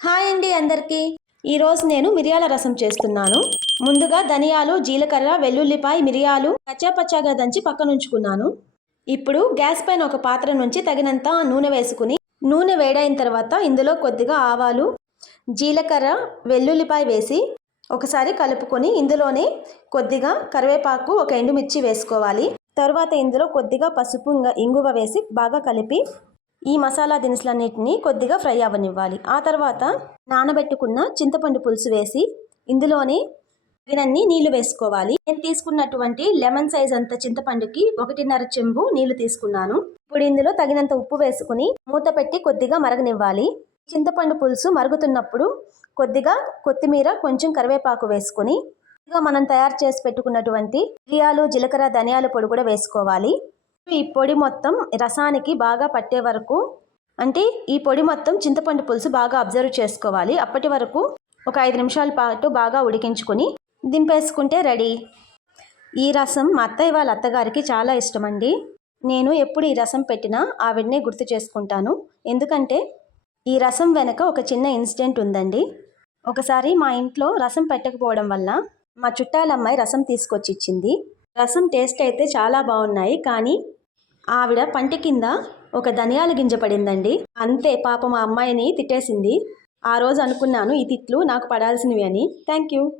Hi అండి అందరికీ. ఈరోజు నేను మిరియాల రసం చేస్తున్నాను. ముందుగా ధనియాలు జీలకర్ర వెల్లుల్లిపాయ మిరియాలు కచ్చాపచ్చాగా దంచి పక్కనుంచుకున్నాను. ఇప్పుడు గ్యాస్ పైన ఒక పాత్ర నుంచి తగినంత నూనె వేసుకుని నూనె వేడైన తర్వాత ఇందులో కొద్దిగా ఆవాలు జీలకర్ర వెల్లుల్లిపాయ వేసి ఒకసారి కలుపుకొని ఇందులోనే కొద్దిగా కరివేపాకు ఒక ఎండుమిర్చి వేసుకోవాలి. తర్వాత ఇందులో కొద్దిగా పసుపు ఇంగువ వేసి బాగా కలిపి ఈ మసాలా దినుసులన్నిటిని కొద్దిగా ఫ్రై అవ్వనివ్వాలి. ఆ తర్వాత నానబెట్టుకున్న చింతపండు పులుసు వేసి ఇందులోనే తగినన్ని నీళ్ళు వేసుకోవాలి. నేను తీసుకున్నటువంటి లెమన్ సైజ్ అంత చింతపండుకి ఒకటిన్నర చెంబు నీళ్ళు తీసుకున్నాను. ఇప్పుడు ఇందులో తగినంత ఉప్పు వేసుకుని మూత పెట్టి కొద్దిగా మరగనివ్వాలి. చింతపండు పులుసు మరుగుతున్నప్పుడు కొద్దిగా కొత్తిమీర కొంచెం కరివేపాకు వేసుకుని మనం తయారు చేసి పెట్టుకున్నటువంటి మిరియాలు జీలకర్ర ధనియాల పొడి కూడా వేసుకోవాలి. ఈ పొడి మొత్తం రసానికి బాగా పట్టే వరకు అంటే ఈ పొడి మొత్తం చింతపండు పులుసు బాగా అబ్జర్వ్ చేసుకోవాలి. అప్పటి వరకు ఒక ఐదు నిమిషాల పాటు బాగా ఉడికించుకొని దింపేసుకుంటే రెడీ. ఈ రసం మా అత్తయ్య వాళ్ళ అత్తగారికి చాలా ఇష్టమండి. నేను ఎప్పుడు ఈ రసం పెట్టినా ఆవిడనే గుర్తు చేసుకుంటాను. ఎందుకంటే ఈ రసం వెనక ఒక చిన్న ఇన్సిడెంట్ ఉందండి. ఒకసారి మా ఇంట్లో రసం పెట్టకపోవడం వల్ల మా చుట్టాల అమ్మాయి రసం తీసుకొచ్చి ఇచ్చింది రసం టేస్ట్ అయితే చాలా బాగున్నాయి కానీ ఆవిడ పంటి కింద ఒక ధనియాల గింజ పడిందండి. అంతే పాపం ఆ అమ్మాయిని తిట్టేసింది. ఆ రోజు అనుకున్నాను ఈ తిట్లు నాకు పడాల్సినవి అని. Thank you